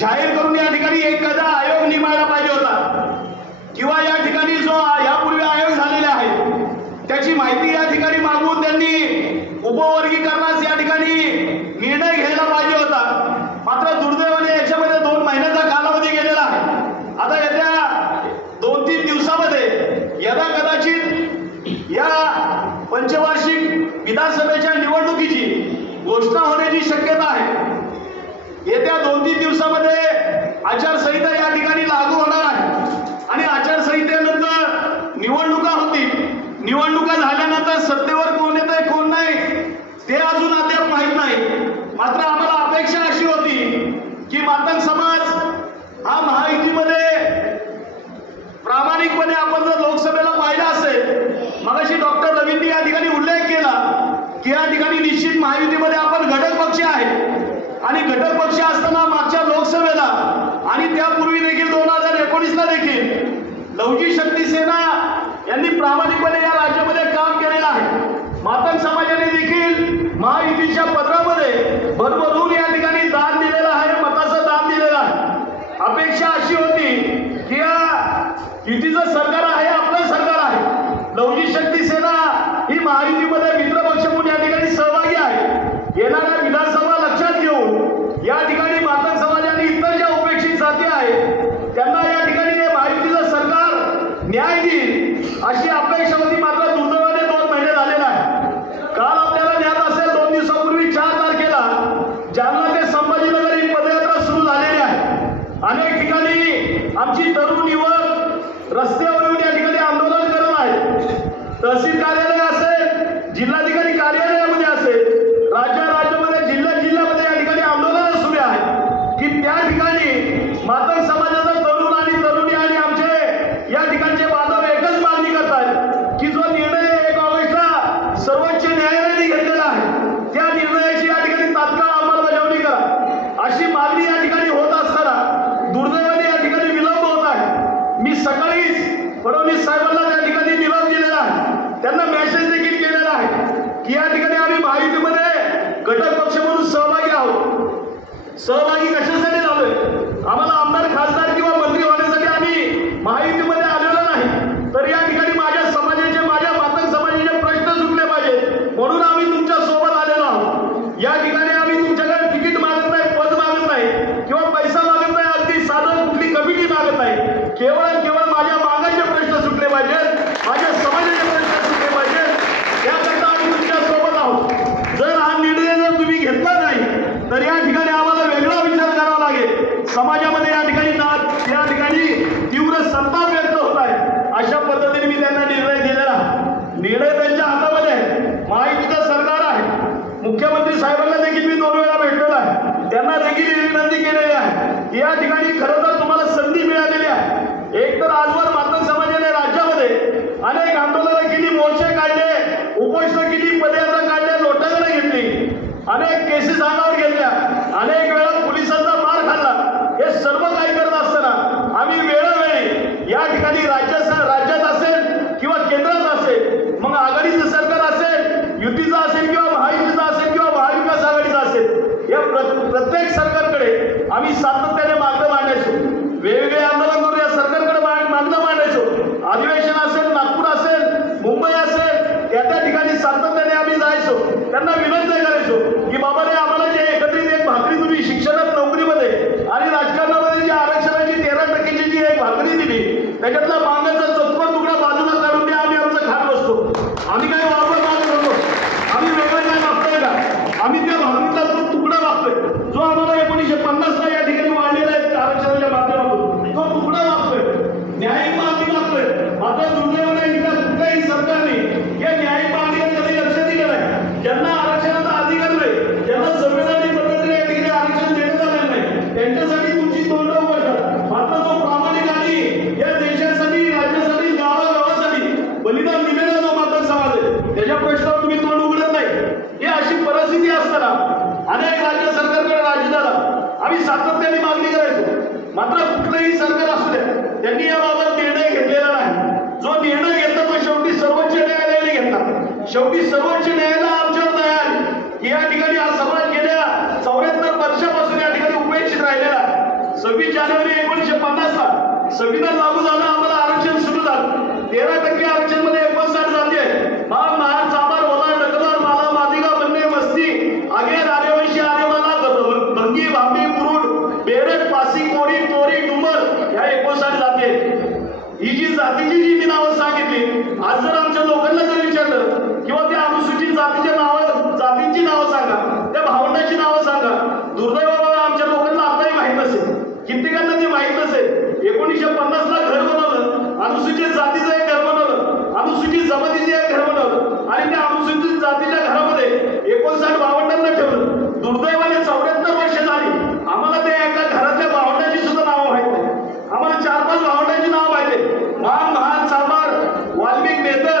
जाहीर करून या ठिकाणी एखादा आयोग नेमायला पाहिजे होता, किंवा या ठिकाणी जो यापूर्वी आयोग झालेले आहेत त्याची माहिती या ठिकाणी मागवून त्यांनी उपवर्गीकरणास या ठिकाणी निर्णय घ्यायला पाहिजे होता। मात्र दुर्दैवाने याच्यामध्ये 2 महिन्याचा कालावधी गेलेला आहे। आता येत्या 2-3 दिवसामध्ये यदा कदाचित या पंचवार्षिक विधानसभेच्या निवडणुकीची घोषणा होण्याची शक्यता आहे। येत्या 2-3 दिवसामध्ये आचारसंहिता या ठिकाणी लागू होणार आहे आणि आचारसंहितेनंतर निवडणुका होतील। निवडणुका झाल्यानंतर सत्तेवर कोण येतंय कोण नाही ते अजून अद्याप माहीत नाही। मात्र आम्हाला अपेक्षा अशी होती की मातंग समाज हा महायुतीमध्ये प्रामाणिकपणे आपण जर लोकसभेला पाहिलं असेल, मगाशी डॉक्टर रवींनी या ठिकाणी उल्लेख केला की या ठिकाणी निश्चित महायुतीमध्ये आपण घटक पक्ष आहे आणि घटक पक्ष असताना मागच्या लोकसभेला आणि त्यापूर्वी देखील 2019ला देखील लवजी शक्ती सेना यांनी प्रामाणिकपणे या राज्यामध्ये काम केलेलं आहे। मातंग समाजाने देखील महायुतीच्या पदरामध्ये भरभरून या ठिकाणी दान दिलेलं आहे, मताचं दान दिलेलं आहे। अपेक्षा अशी होती की या युतीचं सरकार आहे, आपलं सरकार आहे, लवजी शक्ती सेना ही महायुतीमध्ये मित्रपक्ष म्हणून या ठिकाणी सहभागी आहे। येणाऱ्या विधानसभा लक्षात घेऊन या ठिकाणी मातंग समाज आणि इतर ज्या उपेक्षित जाती आहेत त्यांना या ठिकाणी महायुतीचं सरकार न्याय देईल अशी अपेक्षा होती। मात्र दुर्दैवाने 2 महिने झालेला आहे। काल आपल्याला ज्ञात असेल 2 दिवसापूर्वी 4 तारखेला जालना ते संभाजीनगर ही पदयात्रा सुरू झालेली आहे। अनेक ठिकाणी आमची तरुण युवक रस्त्यावर येऊन या ठिकाणी आंदोलन करत आहेत। तहसील कार्यालय असेल, जिल्हाधिकारी कार्यालयामध्ये असेल, राज्यामध्ये जिल्ह्यामध्ये या ठिकाणी आंदोलन सुरू आहे की त्या ठिकाणी मातंग समाजाचा तरुण आणि तरुणी आणि आमचे या ठिकाणचे बांधव एकच मागणी करतात की जो निर्णय 1 ऑगस्टला सर्वोच्च न्यायालयाने घेतलेला आहे त्या निर्णयाची या ठिकाणी तात्काळ अंमलबजावणी करा अशी मागणी या ठिकाणी होत असताना दुर्दैवाने या ठिकाणी विलंब होत आहे। मी सकाळीच फडणवीस साहेबांना त्या ठिकाणी निरोप दिलेला आहे, त्यांना मेसेज देखील केलेला आहे की या ठिकाणी आम्ही महायुतीमध्ये घटक पक्ष म्हणून सहभागी आहोत। सहभागी कशासाठी झालोय? आम्हाला आमदार खासदार किंवा मंत्री होण्यासाठी आम्ही महायुतीमध्ये आलेलो नाही, तर या ठिकाणी माझ्या समाजाचे माझ्या मातंग समाजाचे प्रश्न सुटले पाहिजेत म्हणून आम्ही तुमच्या सोबत आलेलो आहोत। या ठिकाणी आम्ही तुमच्याकडे तिकीट मागत नाही, पद मागत नाही किंवा पैसा मागत नाही, अगदी साधं कुठली कमिटी मागत नाही, केवळ माझ्या मागाचे प्रश्न सुटले पाहिजेत, माझ्या समाजाचे प्रश्न सुटले पाहिजेत, त्याकरता आम्ही तुमच्या सोबत आहोत। जर हा निर्णय जर तुम्ही घेतला नाही तर या ठिकाणी आम्हाला वेगळा विचार करावा लागेल। समाजामध्ये या ठिकाणी तीव्र संताप व्यक्त होत आहे। अशा पद्धतीने मी त्यांना निर्णय दिलेला आहे। निर्णय त्यांच्या हातामध्ये आहे, महायुतीचं सरकार आहे। मुख्यमंत्री साहेबांना देखील मी 2 वेळा भेटलेलो आहे, त्यांना देखील विनंती केलेली आहे। या ठिकाणी खरं तर तुम्हाला संधी मिळालेली आहे। एक तर आजवर मातंग समाजाने राज्यामध्ये अनेक आंदोलनं केली, मोर्चे काढले, उपोषण केली, पदयात्रा काढल्या, लोटांगणं घेतली, अनेक केसेस अंगावर घेतल्या, अनेक वेळा पोलिसांचा मार खाल्ला। हे सर्व काही करत असताना आम्ही वेळोवेळी या ठिकाणी राज्यात असेल किंवा केंद्रात असेल, मग आघाडीचं सरकार असेल, युतीचं असेल किंवा महायुतीचं असेल किंवा महाविकास आघाडीचं असेल, या प्रत्येक सरकारकडे आम्ही सातत्याने मागणं मांडायचो, वेगवेगळे आंदोलन करून या सरकारकडे मागणं मांडायचो। अधिवेशन असेल, नागपूर असेल, मुंबई असेल, त्या ठिकाणी सातत्याने आम्ही जायचो, त्यांना विनंती करायचो की बाबा रे आम्हाला जे एकत्रित एक भाकरी तुम्ही शिक्षणात नोकरीमध्ये आणि राजकारणामध्ये जी आरक्षणाची 13% जी एक भाकरी दिली त्याच्यातला मागाचा चतुर तुकडा बाजूला काढून द्या, आम्ही आमचं खात बसतो। आम्ही काय वापर मागत होतो, आम्ही वेगळं काय मागतोय का? आम्ही त्या भाकरीचा तो तुकडा मागतोय जो आम्हाला 1950ला या ठिकाणी वाढलेला आहे आरक्षणाच्या माध्यमातून, तो तुकडा मागतोय, न्यायिक मागणी मागतोय। मात्र दुर्दैवाने इथल्या कुठल्याही सरकारने या न्यायिक मागणीकडे कधी लक्ष दिलं नाही। ज्यांना आरक्षणाचा अधिकार नाही, ज्यांना संविधानिक पद्धतीने या ठिकाणी आरक्षण देण्यात आलेलं नाही, त्यांच्यासाठी तुमची तोंड उघडतात। मात्र जो प्रामाणिक आणि या देशासाठी, राज्यासाठी, गावागावासाठी बलिदान दिलेला जो मातंग समाज आहे त्याच्या प्रश्नावर तुम्ही तोंड उघडत नाही। ही अशी परिस्थिती असताना अनेक राज्य सरकारकडे राजधाला आम्ही सातत्याने मागणी करायचो, मात्र कुठलंही सरकार असू द्या त्यांनी याबाबत निर्णय घेतलेला नाही। जो निर्णय घेतला तो शेवटी सर्वोच्च न्यायालयाने घेतला। शेवटी सर्वोच्च न्यायालय आमच्यावर दया आली की या ठिकाणी हा समाज गेल्या 74 वर्षापासून या ठिकाणी उपेक्षित राहिलेला, 26 जानेवारी 1950 ला संविधान लागू झालं, आम्हाला आरक्षण सुरू झालं. 13% आरक्षण मध्ये 59 जाती आहे. महार चाबार ओला डकलार माला मादिगा बन्ने वस्ती आगेर आर्यवंशी आर्यमाला भंगी भांबी कुरुड बेरड पासी कोडी तोरी डुंबर या 59 जाती आहेत. ही जी जातीची जी मी नावं सांगितली, आज जर आमच्या लोकांना जर विचारलं किंवा त्या अनुसूचित जातीची नावं सांगा, त्या भावंडाची नावं सांगा, दुर्दैवाने आमच्या लोकांना आताही माहित नसेल, कित्येकांना ते माहित नसेल. 1950 ला घर बनवलं, अनुसूचित जातीचं एक घर बनवलं, अनुसूचित जमातीचं एक घर बनवलं आणि त्या अनुसूचित जातीच्या घरामध्ये 59 भावंडांना ठेवलं. दुर्दैवाने 74 वर्ष झाली, आम्हाला त्या एका घरातल्या भावंडाची सुद्धा नावं माहित नाही. आम्हाला 4-5 भावंडांची नावं माहिती आहे. महान चांभार वाल्मिक मेहतर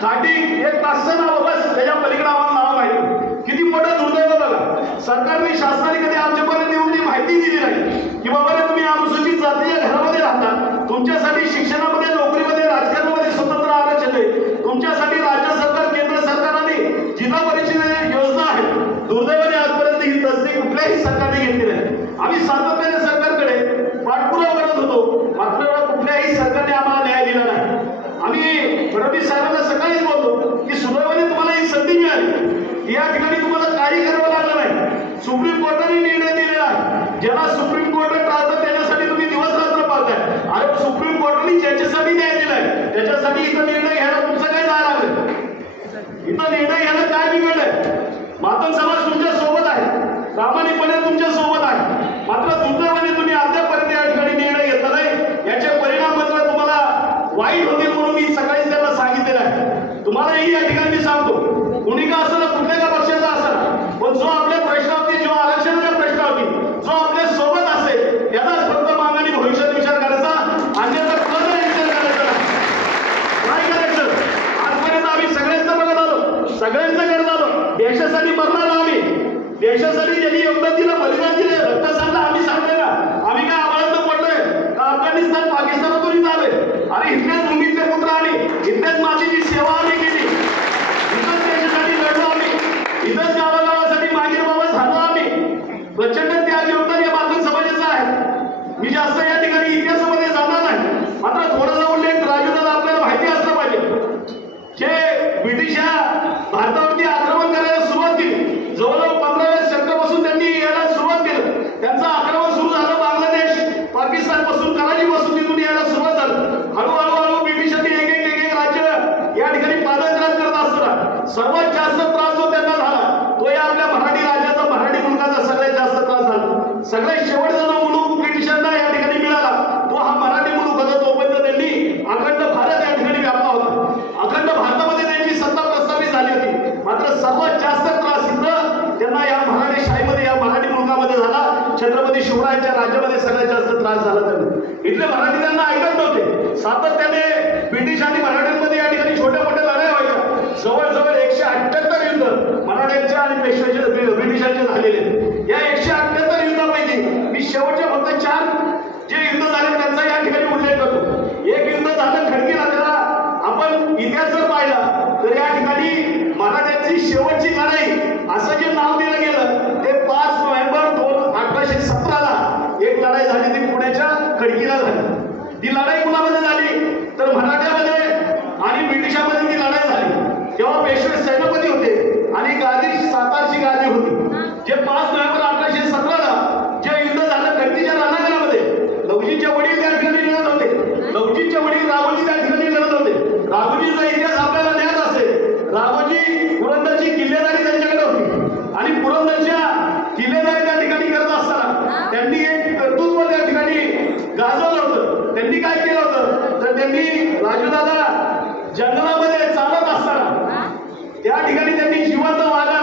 खाटिक एक 5 नाव, बस त्याच्या पलीकडे आम्हाला नाव माहिती. किती मोठं दुर्दैव बघा. सरकारने शासनाने कधी आमच्यापर्यंत येऊन ती माहिती दिली नाही की बाबा तुम्ही अनुसूचित जातीच्या घरामध्ये राहता, तुमच्यासाठी शिक्षणामध्ये नोकरीमध्ये राजकारणामध्ये स्वतंत्र आरक्षण आहे, तुमच्यासाठी राज्य सरकार केंद्र सरकारने जिल्हा परिषद योजना आहे. दुर्दैवाने आजपर्यंत ही तसदी कुठल्याही सरकारने घेतली नाही. आम्ही सातत्याने सरकारकडे पाठपुरावा करत होतो, मात्र कुठल्याही सरकारने आम्हाला न्याय दिला नाही. आम्ही फडणवीस साहेबांना सकाळीच बोलतो की सुदैवाने तुम्हाला ही संधी मिळाली, या ठिकाणी तुम्हाला काही करावं लागलं नाही. सुप्रीम कोर्टाने निर्णय दिलेला आहे, ज्याला सुप्रीम कोर्ट टाळतं त्याच्यासाठी तुम्ही दिवस रात्र पाहताय. अरे सुप्रीम कोर्टाने ज्याच्यासाठी न्याय दिलाय त्याच्यासाठी इथं निर्णय घ्यायला तुमचं काय जायला लागलं? इथं निर्णय घ्यायला काय बिघडलंय? मातंग समाज तुमच्या सोबत आहे, प्रामाणिकपणे तुमच्या सोबत आहे, मात्र दुर्दैवाने तुम्ही अद्यापर्यंत या ठिकाणी निर्णय घेतला नाही. याचे परिणाम मात्र तुम्हाला वाईट होतील म्हणून मी सकाळीच त्यांना सांगितलेलं आहे. तुम्हालाही या ठिकाणी मी सांगतो, कुणी का असं कुठल्या का पक्षाचा असेल, पण जो आपल्या प्रश्नावरती, जो आरक्षणाच्या प्रश्नावरती जो आपल्या सोबत असेल त्याचाच फक्त मागाने भविष्यात विचार करायचा, अन्यथा कोणाचा विचार करायचा नाही करायचं. आजपर्यंत आम्ही सगळ्यांचं बघत आलो, सगळ्यांचं करत आलो. देशासाठी मरणार आम्ही, देशासाठी ज्यांनी योगदान दिलं, बलिदान दिले, रक्त सांगलं, आम्ही सांगतोय ना, आम्ही काय आम्हाला पडलोय का अफगाणिस्तान पाकिस्तानातून आलोय? अरे इथल्याच भूमीतले पुत्र आणि इथल्याच माझी सेवा आम्ही केली, इथंच देशासाठी लढलो आम्ही, इथंच गावागावासाठी मागील बाबा झालो आम्ही. प्रचंड त्याग योगदान या मातंग समाजाचं आहे. मी जास्त या ठिकाणी इतिहासामध्ये जाणार नाही, मात्र थोडासा उल्लेख राजूदादा आपल्याला माहिती असलं पाहिजे. जे ब्रिटिश भारतावरती आक्रमण करायला सुरुवात केली, जवळजवळ 15व्या शतकापासून त्यांनी यायला सुरुवात केलं. त्यांचं आक्रमण सुरू झालं बांगलादेश पाकिस्तान पासून, कराची पासून तिथून यायला सुरुवात झालं. हळूहळू ब्रिटिशांनी एक राज्य या ठिकाणी पादाक्रांत करत असताना सर्वात जास्त त्रास जो त्यांना झाला तो या आपल्या मराठी राज्याचा, मराठी मुलकाचा सगळ्यात जास्त त्रास झाला. सगळ्यात शेवटचा जो मुलूक ब्रिटिशांना या ठिकाणी मिळाला तो हा मराठी मुलूक होता. तोपर्यंत त्यांनी अखंड भारत या ठिकाणी व्यापला होता, अखंड भारतामध्ये त्यांची सत्ता प्रस्थापित झाली होती. मात्र सर्वात जास्त त्रास इथं त्यांना या मराठी शाहीमध्ये, या मराठी मुलकामध्ये झाला. छत्रपती शिवरायांच्या राज्यामध्ये सगळ्यात जास्त त्रास झाला. त्यांना इथले मराठी त्यांना ऐकत नव्हते. सातत्याने ब्रिटिश आणि मराठ्यांमध्ये या ठिकाणी छोट्या मोठ्या लढाई व्हायच्या. जवळजवळ 178 युद्ध मराठ्यांच्या आणि पेशव्यांचे ब्रिटिशांचे झालेले. या 178 युद्धापैकी मी शेवटचे फक्त 4 जे युद्ध झाले त्यांचा या ठिकाणी उल्लेख करतो. एक युद्ध झालं खडकी नाक्याला. आपण इतिहास जर पाहिला तर या ठिकाणी मराठ्यांची शेवटची लढाई असं जे नाव दिलं गेलं ते 5 नोव्हेंबर 1817 ला एक लढाई झाली, ती पुण्याच्या खडकीला झाली. ती लढाई कुणामध्ये झाली तर मराठ्यामध्ये आणि ब्रिटिशांमध्ये ती लढाई झाली. तेव्हा पेशवे सेनापती होते आणि गादी सातारची गादी होती. जे 5 नोव्हेंबर 1817 ला जे युद्ध झालं खडकीच्या रणांगणामध्ये, लवजींचे वडील त्या ठिकाणी लढत होते. लवजींचे वडील राघोजी त्या ठिकाणी लढत होते. राघोजीचा इतिहास आपल्याला ज्ञात असेल. राघोजी पुरंदरची किल्लेदारी त्यांच्याकडे होती आणि पुरंदरच्या किल्लेदारी त्या ठिकाणी करत असताना त्यांनी एक कर्तृत्व त्या ठिकाणी गाजवलं होतं. त्यांनी काय केलं होतं तर त्यांनी राजूदादा जंगलामध्ये चालत असताना त्या ठिकाणी त्यांनी जिवंत वाघाला,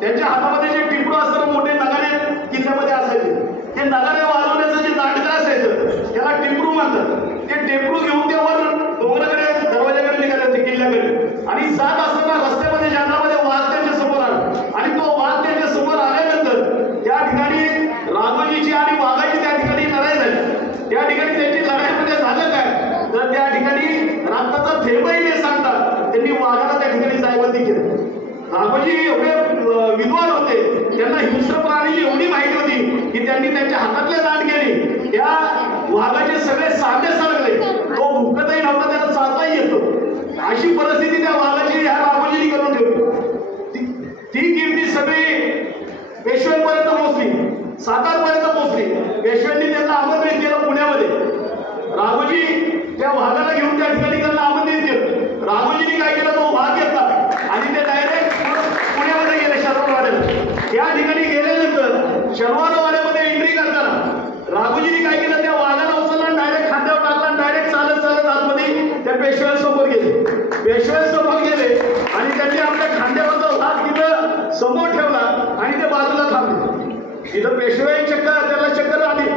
त्यांच्या हातामध्ये जे टिपरू असताना मोठे नगारे किल्ल्यामध्ये असायचे, ते नगारे वाजवण्याचं जे नाटक असायचं त्याला टिपरू म्हणतात. ते टिपरू घेऊन ते वर डोंगराकडे दरवाजाकडे निघाले होते किल्ल्याकडे आणि जात असताना रस्त्यामध्ये जंगलामध्ये वाघ त्यांच्या समोर आला आणि तो वाघ त्यांच्या समोर आल्यानंतर त्या ठिकाणी राघोजीची आणि वाघाची त्या ठिकाणी लढाई झाली. त्या ठिकाणी त्यांची लढाईमध्ये झालं काय तर त्या ठिकाणी रक्ताचा थेंबही न सांगता त्यांनी वाघाला त्या ठिकाणी जायबंदी केली. राघोजी एवढे विद्वान होते, त्यांना हिंस्र प्राणीची एवढी माहिती होती की त्यांनी त्यांच्या हातातल्या दांडग्याने वाघाचे सगळे साधे सरकले, तो भुकतही नव्हता, त्याला चालताही येतो. अशी परिस्थिती त्या वाघाची ह्या राघोजींनी करून ठेवली. ती कीर्ती सगळी पेशव्यांपर्यंत पोहोचली, सातारपर्यंत पोहोचली. पेशव्यांनी त्यांना आमंत्रित केलं पुण्यामध्ये. राघोजी त्या वाघाला घेऊन त्या ठिकाणी त्यांना आमंत्रित केलं. राघोजींनी काय केलं, तो वाघ घेतला आणि ते डायरेक्ट पुण्यामध्ये गेले शनिवारवाड्याला. त्या ठिकाणी गेल्यानंतर शनिवारवाड्यामध्ये एंट्री करताना राघोजींनी काय केलं, त्या वाघाला उचलला, डायरेक्ट खांद्यावर टाकला, डायरेक्ट चालत चालत आतमध्ये त्या पेशव्यांसमोर गेले. पेशव्यांसमोर गेले आणि त्यांनी आपल्या खांद्यावरचा वाघ तिथं समोर ठेवला आणि ते बाजूला थांबले. तिथं पेशव्याही चक्कर आली.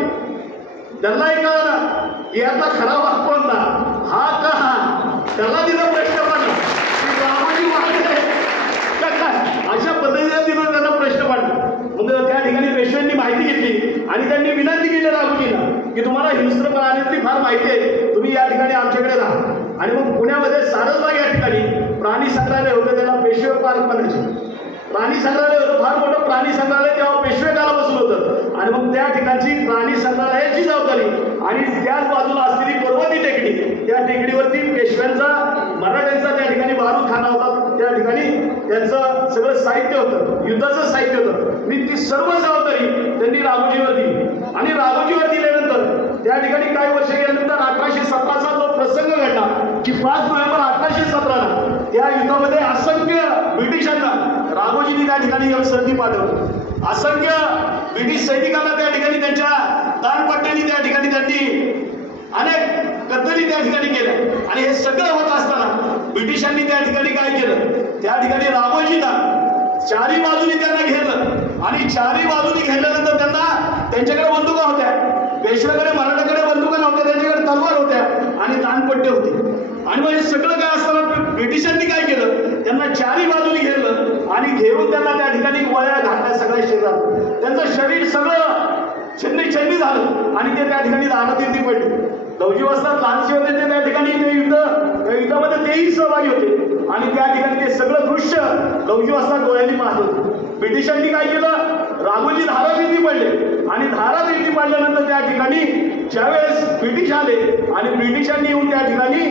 त्यांनाही कळलं की यातला खरा वाघ कोणता, हा का हा. त्याला तिथं प्रश्न पडला की राघोजी वाघ आहे का काय, अशा पद्धतीने तिथं त्यांना प्रश्न पडला. मग त्या ठिकाणी पेशव्यांनी माहिती घेतली आणि त्यांनी विनंती केली राघोजीला की तुम्हाला हिंस्र प्राण्यांची फार माहिती आहे, तुम्ही या ठिकाणी आमच्याकडे राहा. आणि मग पुण्यामध्ये सारसबाग या ठिकाणी प्राणी संग्रहालय होतं, त्याला पेशवे पार्क म्हणायचे. प्राणी संग्रहालय होतं, फार मोठं प्राणी संग्रहालय तेव्हा पेशवे काळापासून होतं. आणि मग त्या ठिकाणची प्राणी संग्रहालयाची जबाबदारी आणि त्याच बाजूला असलेली पर्वती टेकडी, त्या टेकडीवरती पेशव्यांचा मराठ्यांचा त्या ठिकाणी बारूदखाना होता. त्या ठिकाणी त्यांचं सगळं साहित्य होतं, युद्धाचं साहित्य होतं. आणि ती सर्व जबाबदारी त्यांनी राघोजीवर दिली. आणि राघोजीवर दिल्यानंतर त्या ठिकाणी काही वर्ष गेल्यानंतर 1817चा जो प्रसंग घडला की 5 नोव्हेंबर 1817ला त्या युद्धामध्ये असंख्य ब्रिटिशांना राघोजींनी त्या ठिकाणी एक संधी पाठवली. असंख्य ब्रिटिश सैनिकांना त्या ठिकाणी त्यांच्या दानपट्ट्यांनी त्या ठिकाणी त्यांनी अनेक कत्तली त्या ठिकाणी केल्या. आणि हे सगळं होत असताना ब्रिटिशांनी त्या ठिकाणी काय केलं, त्या ठिकाणी राघोजींना चारी बाजूनी त्यांना घेरलं. आणि चारी बाजूनी घेरल्यानंतर त्यांच्याकडे बंदुका होत्या, पेशव्याकडे मराठाकडे बंदुका नव्हत्या, त्यांच्याकडे तलवार होत्या आणि दानपट्टे होते. आणि मग हे सगळं काय असताना ब्रिटिशांनी काय केलं, त्यांना चारी बाजूनी घेरलं आणि घेरून त्यांना त्या ठिकाणी गोळ्या घातल्या सगळ्या शरीरात. त्यांचं शरीर सगळं छन्नी झालं आणि ते त्या ठिकाणी राहण्यात पडले. लवजी वस्तात लहानसे होते ते त्या ठिकाणी त्या युद्धामध्ये तेही सहभागी होते आणि त्या ठिकाणी ते सगळं दृश्य लवजी वस्तात डोळ्यांनी पाहत होते. ब्रिटिशांनी काय केलं, राघोजी धारातीर्थी पडले आणि धारातीर्थी पडल्यानंतर त्या ठिकाणी ज्यावेळेस ब्रिटिश आले आणि ब्रिटिशांनी येऊन त्या ठिकाणी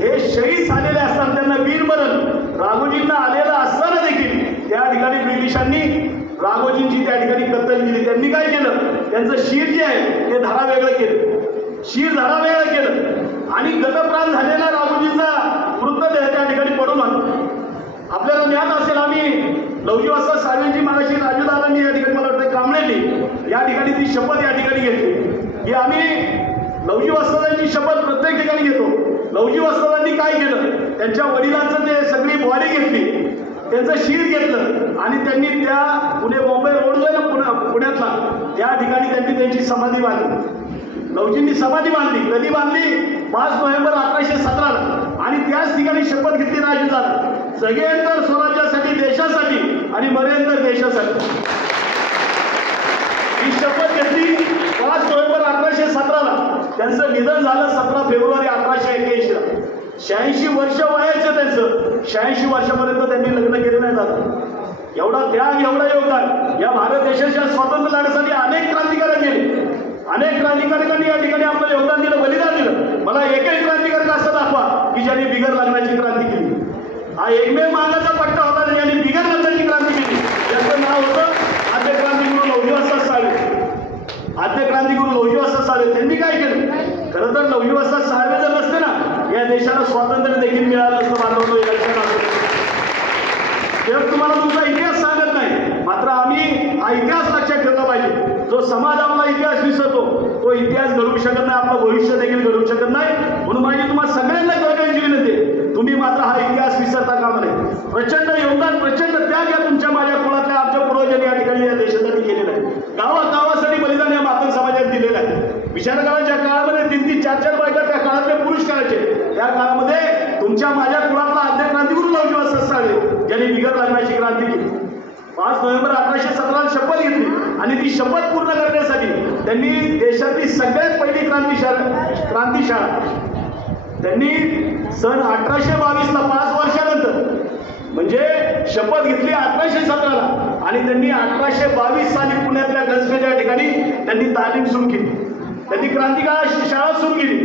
हे शहीद झालेले असताना त्यांना वीरमरण राघोजींना आलेलं असताना देखील त्या ठिकाणी ब्रिटिशांनी राघोजींची त्या ठिकाणी कत्तल केली. त्यांनी काय केलं, त्यांचं शिर जे आहे ते धारा वेगळं केलं, शिर धारा वेगळं केलं आणि गतप्राण झालेला राघोजींचा मृतदेह त्या ठिकाणी पडून आला. आपल्याला ज्ञात असेल, आम्ही लवजी वस्तात साहेबांची मागाशी राजूदादांनी या ठिकाणी मला वाटतं कांबळेंनी या ठिकाणी ती शपथ या ठिकाणी घेतली की आम्ही लवजी वस्तादांची शपथ प्रत्येक ठिकाणी घेतो. लवजी वस्तादांनी काय केलं, त्यांच्या वडिलांचं ते सगळी बॉडी घेतली, त्यांचं शीर घेतलं आणि त्यांनी त्या पुणे-बॉम्बे रोड जो आहे ना पुण्यातला, त्या ठिकाणी त्यांनी त्यांची समाधी बांधली. लवजींनी समाधी बांधली. कधी बांधली, 5 नोव्हेंबर 1817ला. आणि त्याच ठिकाणी शपथ घेतली राजूदादा, जगेंतर स्वराज्यासाठी, देशासाठी आणि मरेंतर देशासाठी. ही शपथ घेतली 5 नोव्हेंबर 1817ला. त्यांचं निधन झालं 17 फेब्रुवारी 1881ला. 86 वर्ष वयाचं त्यांचं. 86 वर्षापर्यंत त्यांनी लग्न केलं नाही जातं. एवढा त्याग, एवढं योगदान या भारत देशाच्या स्वातंत्र्य लढ्यासाठी अनेक क्रांतिकारक गेले. अनेक क्रांतिकारकांनी या ठिकाणी आपलं योगदान दिलं, बलिदान दिलं. मला एकही क्रांतिकारक असं दाखवा की ज्यांनी बिगर लग्नाची क्रांती केली. हा एकमेव मागाचा पट्टा होता ज्यांनी बिगर लग्नाची क्रांती केली. त्याचं नाव होतं आद्य क्रांतिगुरू लवजी वस्तात साहेब. आद्य क्रांतिगुरू लवजी वस्तात साहेब त्यांनी काय केलं, खरं तर लवजी वस्तात साहेब जर नसते ना, या देशाला स्वातंत्र्य देखील मिळालं असतं. बांधवलं तेव्हा तुम्हाला तुमचा इतिहास सांगत नाही, मात्र आम्ही हा इतिहास लक्षात ठेवला पाहिजे. जो समाज आपला इतिहास विसरतो तो इतिहास घडवू शकत नाही, आपलं भविष्य देखील घडवू शकत नाही. म्हणून माझी तुम्हाला सगळ्यांना कळकळीची विनंती आहे, तुम्ही मात्र हा इतिहास विसरता कामा नये. प्रचंड योगदान, प्रचंड त्याग या तुमच्या माझ्या कुळातल्या आमच्या पूर्वजांनी या ठिकाणी या देशासाठी केलेलं आहे. गावागावासाठी बलिदान या मातंग समाजात दिलेलं आहे. विचार करा, ज्या काळामध्ये 3-3, 4-4 बायका त्या काळातले पुरुष करायचे, त्या काळामध्ये तुमच्या माझ्या कुळातला आद्य क्रांतिगुरू लवजी वस्तात साहेब ज्यांनी बिगर लग्नाची क्रांती केली. 5 नोव्हेंबर 1817ला शपथ घेतली आणि ती शपथ पूर्ण करण्यासाठी त्यांनी देशातली सगळ्यात पहिली क्रांतिशाळा त्यांनी सन 1822ला 5 वर्षानंतर म्हणजे शपथ घेतली 1817ला आणि त्यांनी 1822 साली पुण्यातल्या गजगज या ठिकाणी त्यांनी तालीम सुरू केली. त्यांनी क्रांतिकाळ शाळा सुरू केली.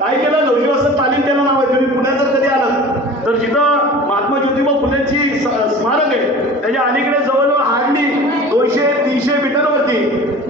काय केलं? लवजी वाजता तालीम द्यायला नाव आहे. तुम्ही पुण्यात जर कधी आलात तर जिथं महात्मा ज्योतिबा फुलेंची स्मारक आहे त्याच्या अलीकडे जवळजवळ हार्डली 200-300 मीटरवरती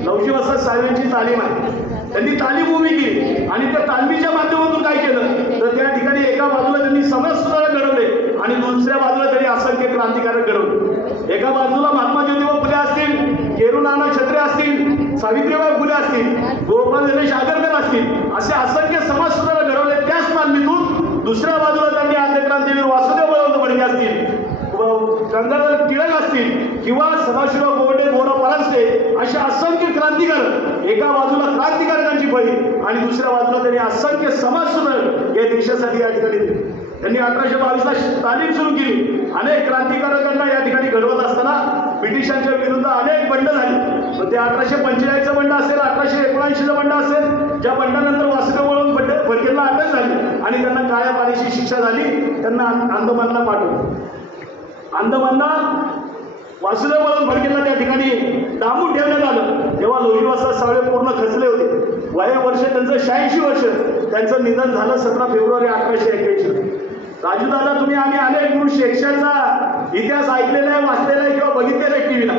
लवजी वाजता साहेबांची तालीम आहे. त्यांनी तालीम उभी केली आणि त्या तालमीच्या माध्यमातून काय केलं तर त्या ठिकाणी एका बाजूला त्यांनी समाज सुधारक घडवले आणि दुसऱ्या बाजूला त्यांनी असंख्य क्रांतिकारक घडवले. एका बाजूला महात्मा ज्योतिबा फुले असतील, केरू नाना छत्रे असतील, सावित्रीबाई फुले असतील, गोपाळ गणेश आगरकर असतील, असे असंख्य समाज सुधारक घडवले. त्याच तालमीतून दुसऱ्या बाजूला त्यांनी आद्य क्रांतीवीर वासुदेव बळवंत फडके असतील, गंगाधर टिळक असतील किंवा सदाशिवराव गोवंडे, गोरा परांजपे असे असंख्य क्रांतिकारक एका बाजूला क्रांतिकारकांची बळी आणि दुसऱ्या बाजूला त्यांनी असंख्य समाज सुधारक या देशासाठी या ठिकाणी त्यांनी 1822ला तालीम सुरू केली. अनेक क्रांतिकारकांना या ठिकाणी घडवत असताना ब्रिटिशांच्या विरुद्ध अनेक बंड झाले. पण ते 1845चं बंड असेल, 1879चं बंड असेल, ज्या बंडानंतर वासुदेव बळवंत फडकेंना अटक झाली आणि त्यांना काळ्या पाण्याची शिक्षा झाली. त्यांना अंदमानला पाठवलं. अंदमानला वासुदेव बळवंत फडकेंना त्या ठिकाणी डांबून ठेवण्यात आलं. तेव्हा लवजी वाजता सगळे पूर्ण खचले होते. वय वर्ष त्यांचं 86 वर्ष. त्यांचं निधन झालं 17 फेब्रुवारी 1881. राजूदादा, तुम्ही आम्ही अनेक गुरु शिष्याचा इतिहास ऐकलेला आहे, वाचलेला आहे किंवा बघितलेला आहे टीव्हीला.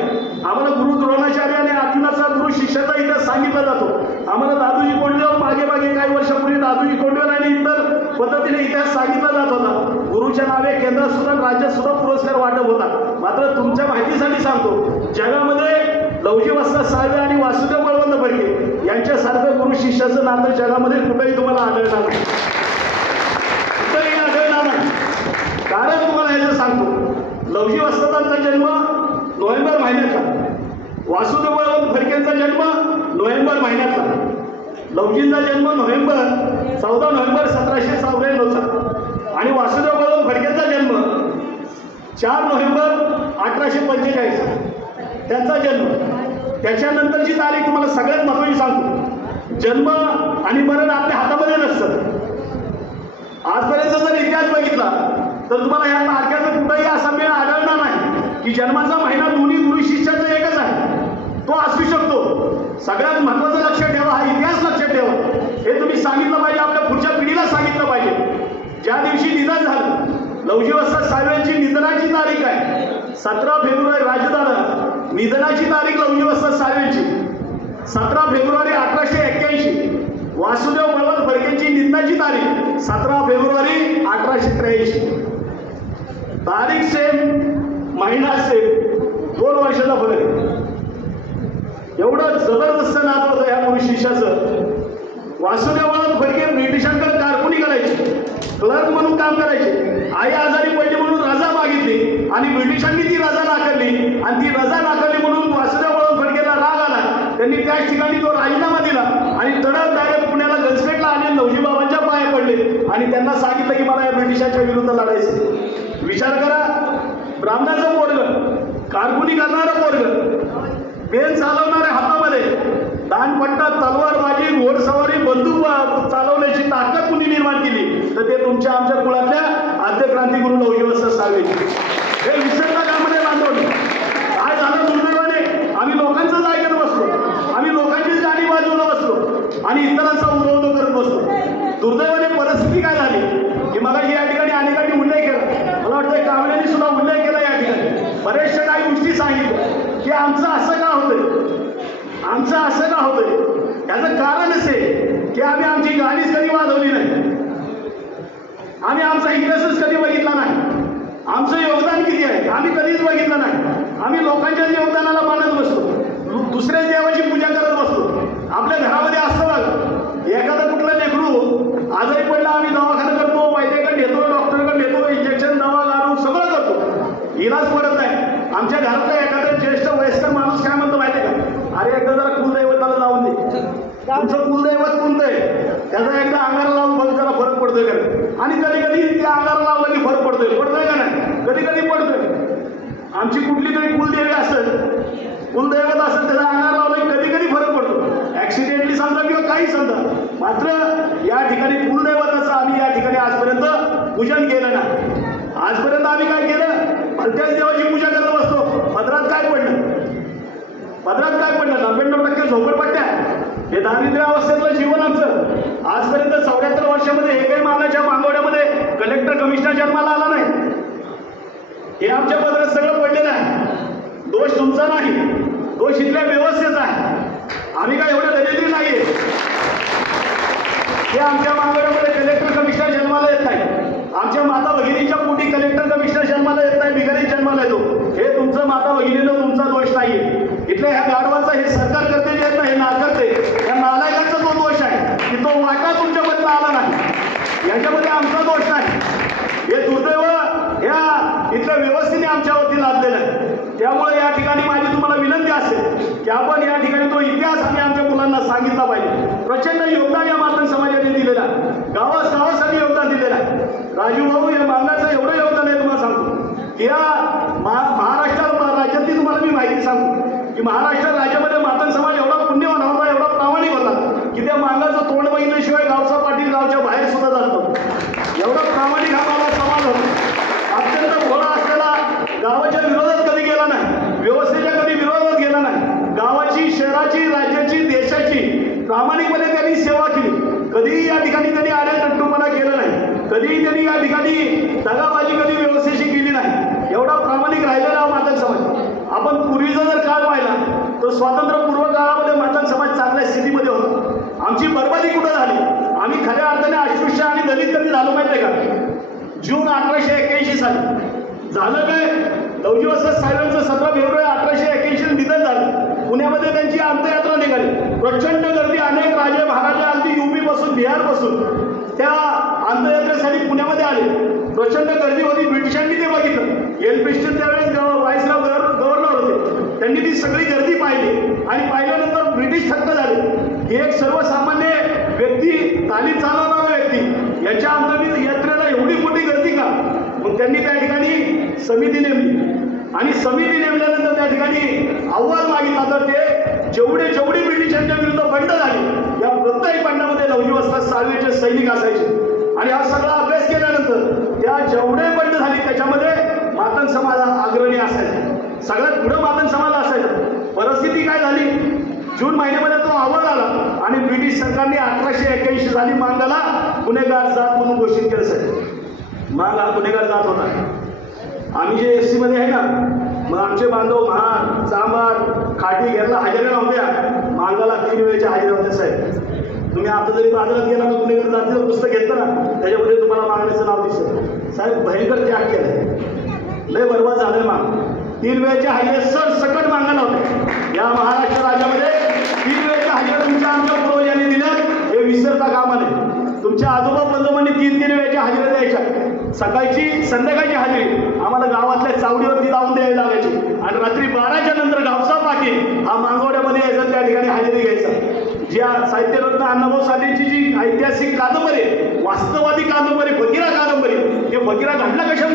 आम्हाला गुरु द्रोणाचार्य आणि अर्जुनाचा गुरु शिष्याचा इतिहास सांगितला जातो. आम्हाला दादूजी कोंडदेव मागे काही वर्षापूर्वी दादूजी कोंडदेव आणि इतर पद्धतीने इतिहास सांगितला जात होता. गुरुच्या नावे केंद्रात सुद्धा राज्यात सुद्धा पुरस्कार वाटप होता. मात्र तुमच्या माहितीसाठी सांगतो, जगामध्ये लवजी वस्ताद साहेब आणि वासुदेव बळवंत फडके यांच्यासारखं गुरु शिष्याचं नातं जगामध्ये कुठेही तुम्हाला आढळणार नाही. कुठेही आढळणार नाही. कारण तुम्हाला याचं सांगतो, लवजी वस्तादांचा जन्म नोव्हेंबर महिन्यात झाला. वासुदेव बळवंत फडकेंचा जन्म नोव्हेंबर महिन्यात झाला. लवजींचा जन्म 14 नोव्हेंबर 1794 आणि वासुदेव बळवंत फडकेंचा जन्म 4 नोव्हेंबर 1845 त्यांचा जन्म. त्याच्यानंतरची तारीख तुम्हाला सगळ्यात महत्त्वाची सांगतो. जन्म आणि मरण आपल्या हातामध्ये नसतं. आजपर्यंत जर इतिहास बघितला तर तुम्हाला या तारखेचा कुठेही असा मेळ आढळणार नाही की जन्माचा महिना दोन्ही गुरु शिष्याचा एकच आहे. तो असू शकतो. सगळ्यात महत्त्वाचं लक्षात ठेवा, हा इतिहास लक्षात ठेवा. हे तुम्ही सांगितलं पाहिजे, आपल्या पुढच्या पिढीला सांगितलं पाहिजे. ज्या दिवशी निधन झालं लवजी वस्ताद साहेबांची निधनाची तारीख आहे 17 फेब्रुवारी. राजदादा, निधनाची तारीख लवजी वस्ताद साहेबांची 17 फेब्रुवारी 1881. वासुदेव बळवंत फडकेंची निधनाची तारीख 17 फेब्रुवारी 1883. तारीख सेम, महिना सेम, 2 वर्षाचा फरक आहे. एवढं जबरदस्त नातं होतं ह्या गुरु शिष्याचं. वासुदेव बळवंत फडके ब्रिटिशांकडे कारकुनी करायचे, क्लर्क म्हणून काम करायचे. आई आजारी पडली म्हणून रजा मागितली आणि ब्रिटिशांनी ती रजा नाकारली आणि ती रजा नाकारली म्हणून वासुदेव बळवंत फडकेला राग आला. त्यांनी त्याच ठिकाणी तो राजीनामा दिला आणि तडक डायरेक्ट पुण्याला गंजपेटला आणि लवजीबाबांच्या पाया पडले आणि त्यांना सांगितलं की मला या ब्रिटिशांच्या विरुद्ध लढायचं. विचार करा, ब्राह्मणाचं पोरग, कारकुनी करणारं पोरग, पेन चालवणाऱ्या हातामध्ये दानपट्टा, तलवारबाजी, घोडसवारी, बंदूक चालवण्याची ताकद कुणी निर्माण केली तर ते तुमच्या आमच्या कुळातल्या आद्य क्रांतिगुरू लवजी वस्ताद साहेब. हे विसरता कामध्ये बांधवलं. काय झालं दुर्दैवाने, आम्ही लोकांचंच ऐकत बसलो, आम्ही लोकांचीच गाणी वाजवलं बसलो आणि इतरांचा उरवतो करत बसलो. दुर्दैवाने परिस्थिती काय झाली की मला या ठिकाणी अनेकांनी उल्लेख केला. मला वाटतं कावड्यांनी सुद्धा उल्लेख केला या ठिकाणी. बऱ्याचशा काही गोष्टी सांगितल्या की आमचं असं का होतंय, आमचं असं का होतंय. याचं कारण असे की आम्ही आमची गाणीच कधी वाजवली नाही, आम्ही आमचा इतिहासच कधी बघितला नाही, आमचं योगदान किती आहे आम्ही कधीच बघितलं नाही. आम्ही लोकांच्या योगदानाला मानत बसतो, दुसऱ्या देवाची पूजा करत बसतो. आपल्या घरामध्ये असतं बघ, एखादं कुठलं लेकरू आजारी पडला आम्ही दवाखाना करतो, वैद्यकडे नेतो, डॉक्टरकडे नेतो, इंजेक्शन, दवा घालून सगळं करतो, इलाज पडत नाही. आमच्या घरातला एखादा ज्येष्ठ वयस्कर माणूस काय म्हणतो माहिती आहे का, अरे एकदा जरा कुलदैवताला लावून दे, तुमचं कुलदैवत कोणतं आहे त्याचा एकदा अंगाला लावून बघ जरा फरक पडतोय का. आणि कधी कधी त्या अंगाला लावलं की फरक पडतोय का नाही, कधी कधी पडतोय. आमची कुठली तरी कुलदेवी असेल, कुलदैवत असेल, त्याचा अंगाला लावलं की कधी कधी फरक पडतो, ऍक्सिडेंटली समजा किंवा काही समजा. मात्र या ठिकाणी कुलदैवताचं आम्ही या ठिकाणी आजपर्यंत पूजन केलं नाही. आजपर्यंत आम्ही काय केलं, भलत्याच देवाची पूजा करत बसतो. पदरात काय पडलं, पदरात काय पडलं, 99% झोपडपट्ट्या, हे दारिद्र्य अवस्थेतलं जीवन आमचं आजपर्यंत 74 वर्षामध्ये एकही मानाच्या मागवड्यामध्ये कलेक्टर कमिशनर जन्माला आला नाही. हे आमच्या पदरात सगळं पडलेलं आहे. दोष तुमचा नाही, दोष इथल्या व्यवस्थेचा आहे. आम्ही काय एवढे दरिद्री नाहीये. हे आमच्या मागवड्यामध्ये कलेक्टर कमिशनर जन्माला येत नाही. आमच्या माता भगिनीच्या पोटी कलेक्टर कमिशनर जन्माला येत नाही, बिगारी जन्माला येतो. हे तुमचं माता भगिनीनं तुमचा दोष नाहीये. इथल्या ह्या गाढवाचा हे सरकार करते जे आहेत ना, हे नाकारते, या नालायकांचा तो दोष आहे की तो वाटा तुमच्यापर्यंत आला नाही. याच्यामध्ये आमचा दोष नाही. हे दुर्दैव ह्या इथल्या व्यवस्थेने आमच्यावरती लादलेलं आहे. त्यामुळे या ठिकाणी माझी तुम्हाला विनंती असेल की आपण या ठिकाणी तो इतिहास आम्ही आमच्या मुलांना सांगितला पाहिजे. प्रचंड योगदान या मातंग समाजाने दिलेलं आहे. गावासाठी योगदान दिलेलं आहे. राजू भाऊ या मांगाचं एवढं योगदान आहे तुम्हाला सांगतो की या महाराष्ट्र राज्यातली तुम्हाला मी माहिती सांगतो की महाराष्ट्र राज्यामध्ये मातंग समाज एवढा पुण्यवान होता, एवढा प्रामाणिक होता की त्या मांगाचं तोंड बघितल्याशिवाय गावचा पाटील गावच्या बाहेर सुद्धा जातो. एवढा प्रामाणिक हा माझा समाज होता. अत्यंत भोळा असलेला, गावाच्या विरोधात कधी गेला नाही, व्यवस्थेच्या कधी विरोधात गेला नाही. गावाची, शहराची, राज्याची, देशाची प्रामाणिकपणे त्यांनी सेवा केली. कधीही या ठिकाणी त्यांनी आड्याटट्टूपणा केला नाही. कधीही त्यांनी या ठिकाणी दगाबाजी कधी व्यवस्थेशी केली नाही. एवढा प्रामाणिक राहिलेला हा मातंग समाज. आपण पूर्वीचा जर काळ पाहिला तर स्वातंत्र्यपूर्व काळामध्ये मातंग समाज चांगल्या स्थितीमध्ये होता. आमची बरबादी कुठं झाली? आम्ही खऱ्या अर्थाने अस्पृश्य आणि दलित कधी झालो माहिती आहे का? जून 1881 साली झालं काय? लवजी वसंत साहेबांचं 17 फेब्रुवारी 1881 निधन झालं. पुण्यामध्ये त्यांची अंत्ययात्रा निघाली. प्रचंड गर्दी, अनेक राजे महाराजे अगदी UP पासून, बिहार पासून त्या अंत्ययात्रेसाठी पुण्यामध्ये आले. प्रचंड गर्दी होती. ब्रिटिशांनी ते बघितलं. एल्फिस्टन त्यावेळेस व्हाईसराव गव्हर्नर होते. त्यांनी ती सगळी गर्दी पाहिली आणि पाहिल्यानंतर ब्रिटिश थक्क झाले की एक सर्वसामान्य व्यक्ती, तालीम चालवणारा व्यक्ती, याच्या अंत्ययात्रेला एवढी मोठी गर्दी का? मग त्यांनी त्या ठिकाणी समिती नेमली आणि समिती नेमल्यानंतर त्या ठिकाणी अहवाल मागितला. तर ते जेवढी ब्रिटिशांच्या विरुद्ध बंड झाली, या प्रत्येक बंडामध्ये लवजी वसंत साळवेचे सैनिक असायचे. आणि हा सगळा अभ्यास केल्यानंतर त्या जेवढे बंड झाली त्याच्यामध्ये मातंग समाज अग्रणी असायचा. सगळ्यात पुढे मातंग समाज असायचा. परिस्थिती काय झाली? जून महिन्यामध्ये तो अहवाल आला आणि ब्रिटिश सरकारने 1881 साली मांगाला गुन्हेगार जात म्हणून घोषित केलं. साहेब, मांग हा गुन्हेगार जात होता. आम्ही जे SC मध्ये आहे ना, मग आमचे बांधव महार, चांभार, खाटी घेरला हजेऱ्या नव्हत्या. मांगाला 3 वेळेच्या हजेऱ्या होत्या. साहेब, तुम्ही आता जरी बाजारात गेला तर गुन्हेगार जातीचं पुस्तक घेतलं ना, त्याच्यामध्ये तुम्हाला मागण्याचं नाव दिसतं. साहेब, भयंकर त्याग केलं, लय बरबाद झालं. माग 3 वेळेच्या हजेऱ्या सरसकट मागायला होते. या महाराष्ट्र राज्यामध्ये 3 वेळेच्या हजेऱ्या तुमच्या आमच्या पूर्वजांनी दिल्या, हे विसरता कामा नये. तुमच्या आजोबा पंजोबांनी 3 वेळेच्या हजेऱ्या द्यायच्या. सकाळची, संध्याकाळची हजेरी आम्हाला गावातल्या चावडीवरती लावून द्यायला लागायची आणि रात्री 12च्या नंतर गावचा पाटील हा मांगवड्यामध्ये यायचा, त्या ठिकाणी हजेरी घ्यायचा. ज्या साहित्यरत्न अण्णाभाऊ साठेंची जी ऐतिहासिक कादंबरी, वास्तववादी कादंबरी, फकीरा कादंबरी, हे फकीरा घडला कशामुळे?